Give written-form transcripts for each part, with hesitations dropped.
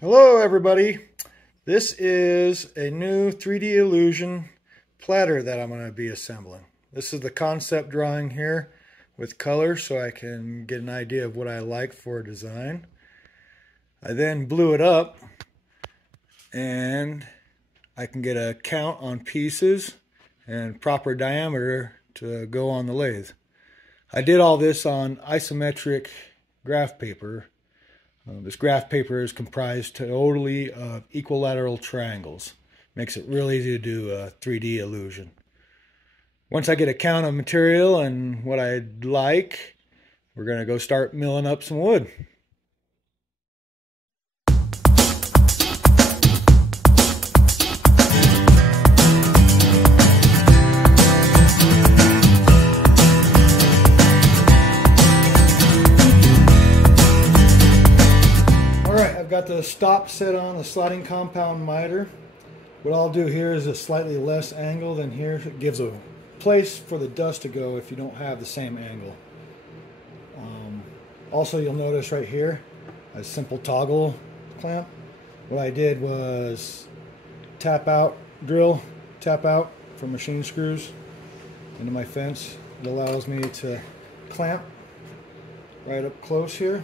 Hello everybody, this is a new 3D Illusion platter that I'm going to be assembling. This is the concept drawing here with color so I can get an idea of what I like for a design. I then blew it up and I can get a count on pieces and proper diameter to go on the lathe. I did all this on isometric graph paper. This graph paper is comprised totally of equilateral triangles. Makes it real easy to do a 3D illusion. Once I get a count of material and what I'd like, we're going to go start milling up some wood. I've got the stop set on the sliding compound miter. What I'll do here is a slightly less angle than here. It gives a place for the dust to go if you don't have the same angle. Also, you'll notice right here a simple toggle clamp. What I did was drill tap out from machine screws into my fence. It allows me to clamp right up close here.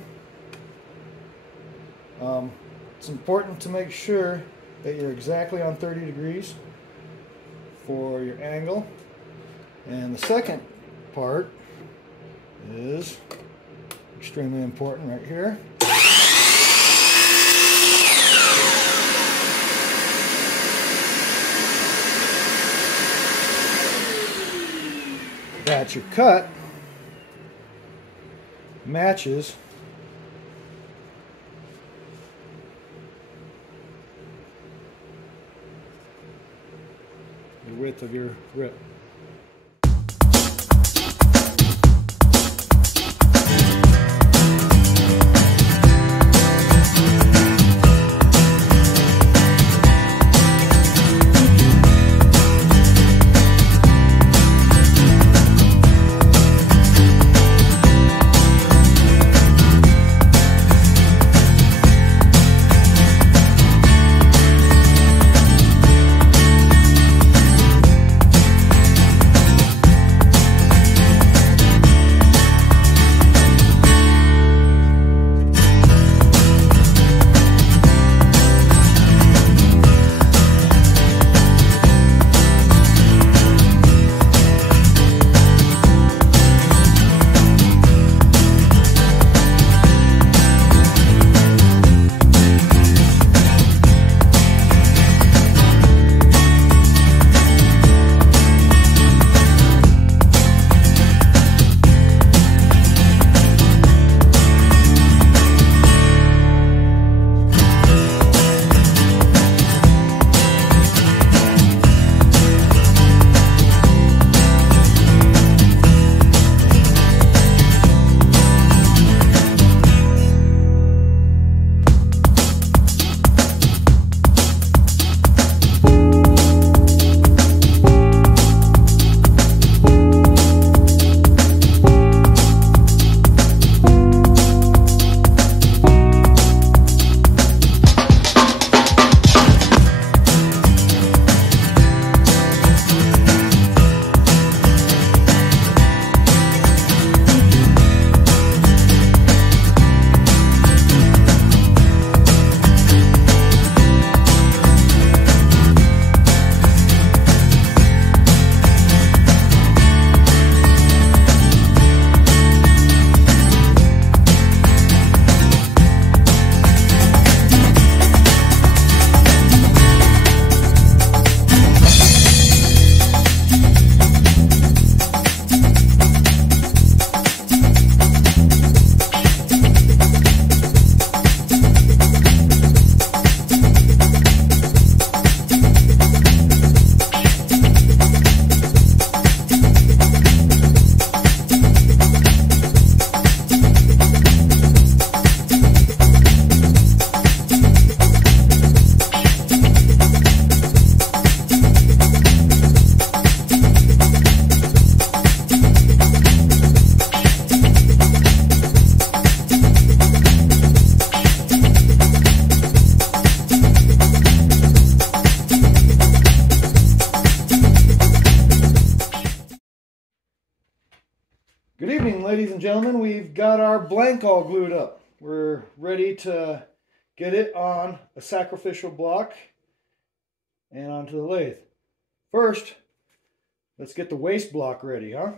It's important to make sure that you're exactly on 30 degrees for your angle. And the second part is extremely important right here. That your cut matches the width of your grip. and gentlemen, we've got our blank all glued up. We're ready to get it on a sacrificial block and onto the lathe. First, let's get the waste block ready, huh?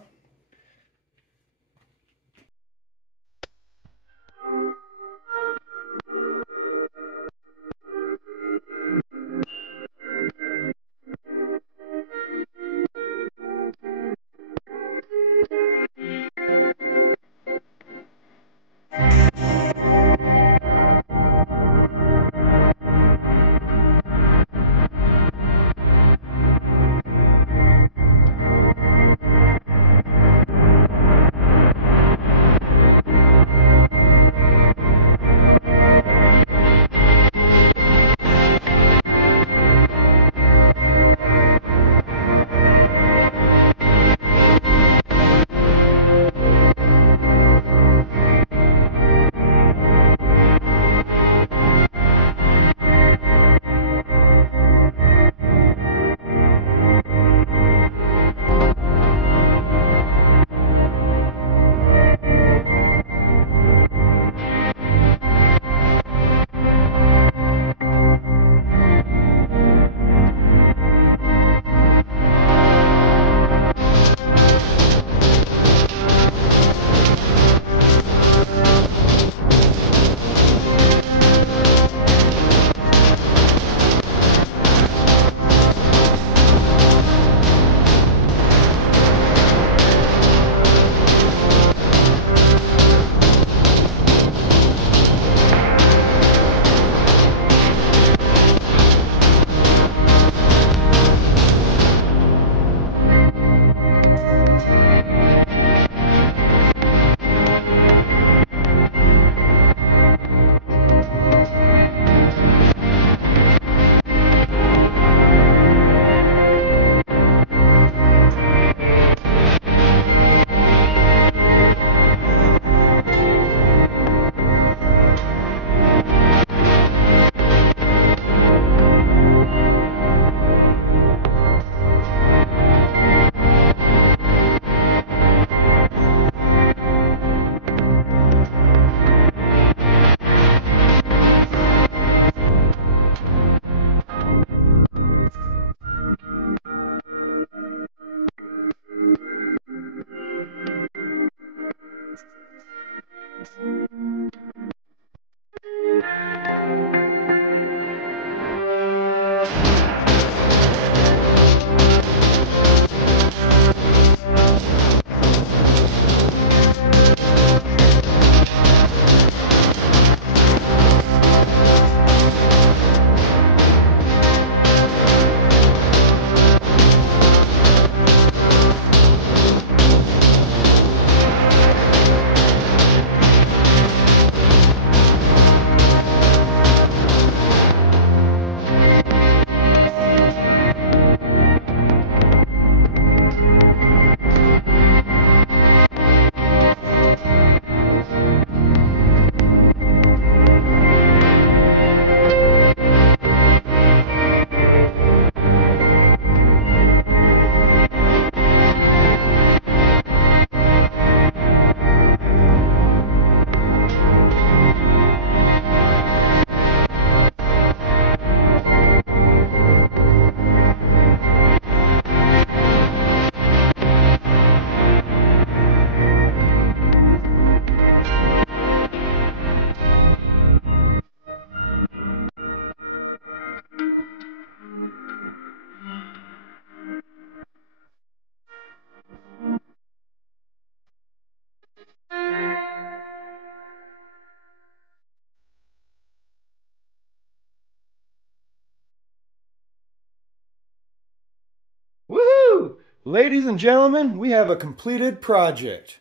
Woohoo! Ladies and gentlemen, we have a completed project.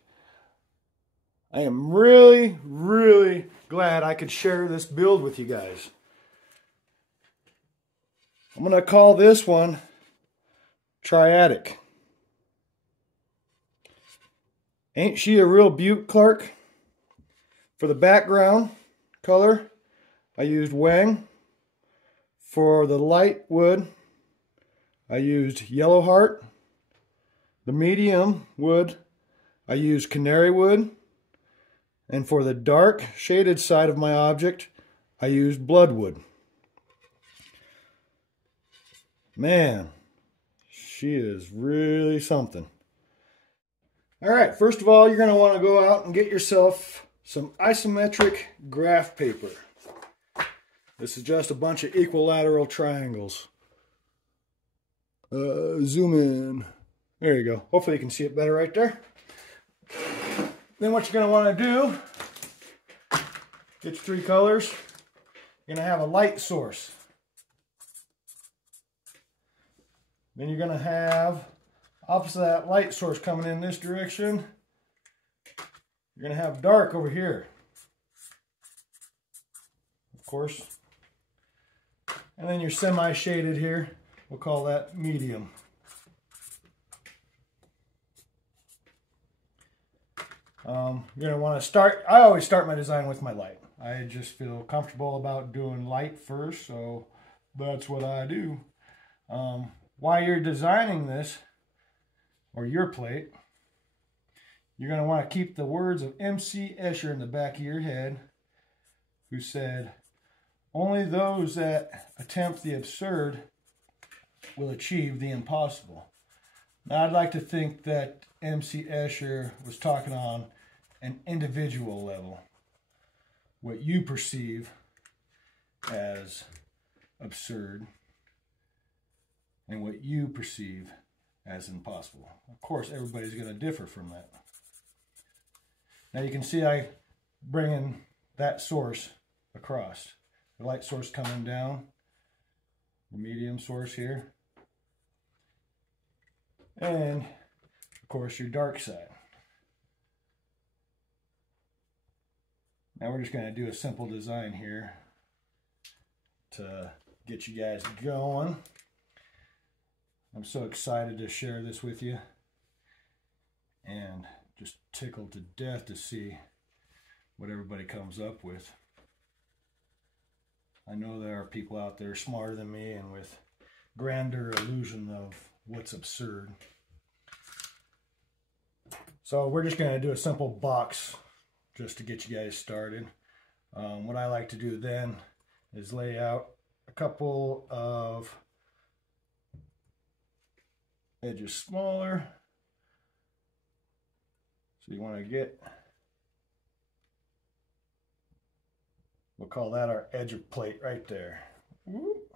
I am really, really glad I could share this build with you guys. I'm going to call this one Triadic. Ain't she a real beaut, Clark? For the background color, I used Wang. For the light wood, I used Yellowheart. The medium wood, I used Canary wood. And for the dark shaded side of my object, I used Bloodwood. Man, she is really something. All right, first of all, you're going to want to go out and get yourself some isometric graph paper. This is just a bunch of equilateral triangles. Zoom in. There you go. Hopefully you can see it better right there. Then what you're going to want to do, get your three colors. You're going to have a light source. Then you're going to have, opposite that light source coming in this direction, you're going to have dark over here. Of course. And then your semi-shaded here, we'll call that medium. You're going to want to start, I always start my design with my light. I just feel comfortable about doing light first, so that's what I do. While you're designing this, or your plate, you're going to want to keep the words of M.C. Escher in the back of your head, who said, "Only those that attempt the absurd will achieve the impossible." Now, I'd like to think that M.C. Escher was talking on an individual level, what you perceive as absurd and what you perceive as impossible. Of course, everybody's going to differ from that. Now you can see I bringing that source across. The light source coming down, the medium source here, and of course your dark side. Now we're just going to do a simple design here to get you guys going. I'm so excited to share this with you and just tickled to death to see what everybody comes up with. I know there are people out there smarter than me and with grander illusion of what's absurd. So we're just going to do a simple box just to get you guys started. What I like to do then is lay out a couple of edges smaller. So you want to get, we'll call that our edge of plate right there. Whoop.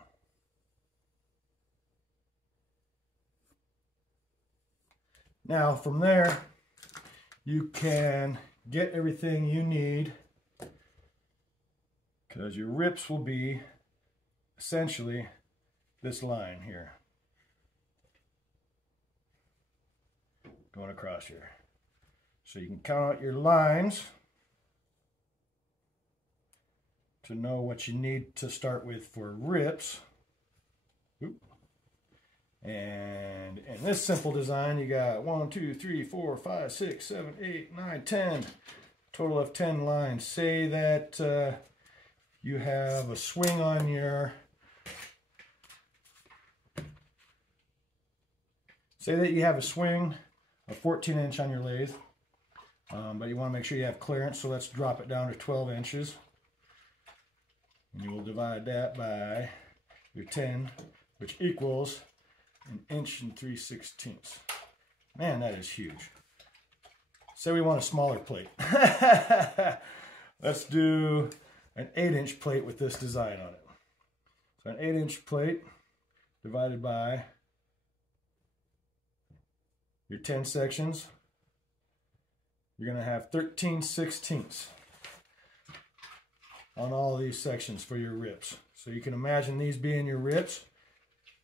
Now from there, you can get everything you need, because your rips will be essentially this line here going across here. So you can count out your lines to know what you need to start with for rips. Oop. And in this simple design, you got 1, 2, 3, 4, 5, 6, 7, 8, 9, 10. Total of 10 lines. Say that you have a swing on your, say that you have a swing of 14-inch on your lathe, but you want to make sure you have clearance, so let's drop it down to 12 inches. And you will divide that by your 10, which equals 1 3/16 inches. Man, that is huge. Say we want a smaller plate. Let's do an 8-inch plate with this design on it. So an 8-inch plate divided by your 10 sections, you're going to have 13/16 on all of these sections for your rips. So you can imagine these being your rips,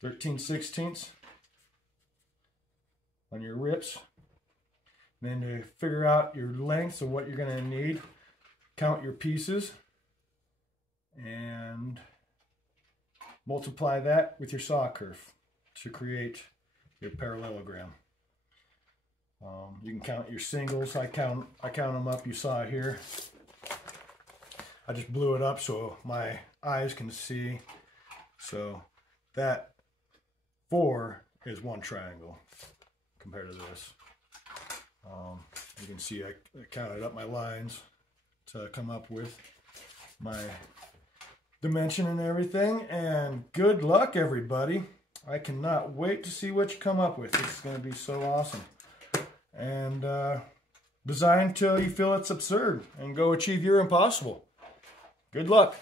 13/16 on your rips. And then to figure out your lengths of what you're going to need, count your pieces and multiply that with your saw curve to create your parallelogram. You can count your singles. I count them up. You saw it here. I just blew it up so my eyes can see. So that 4 is one triangle compared to this. You can see I counted up my lines. to come up with my dimension and everything. And good luck, everybody. I cannot wait to see what you come up with. This is going to be so awesome. And design till you feel it's absurd and go achieve your impossible. Good luck.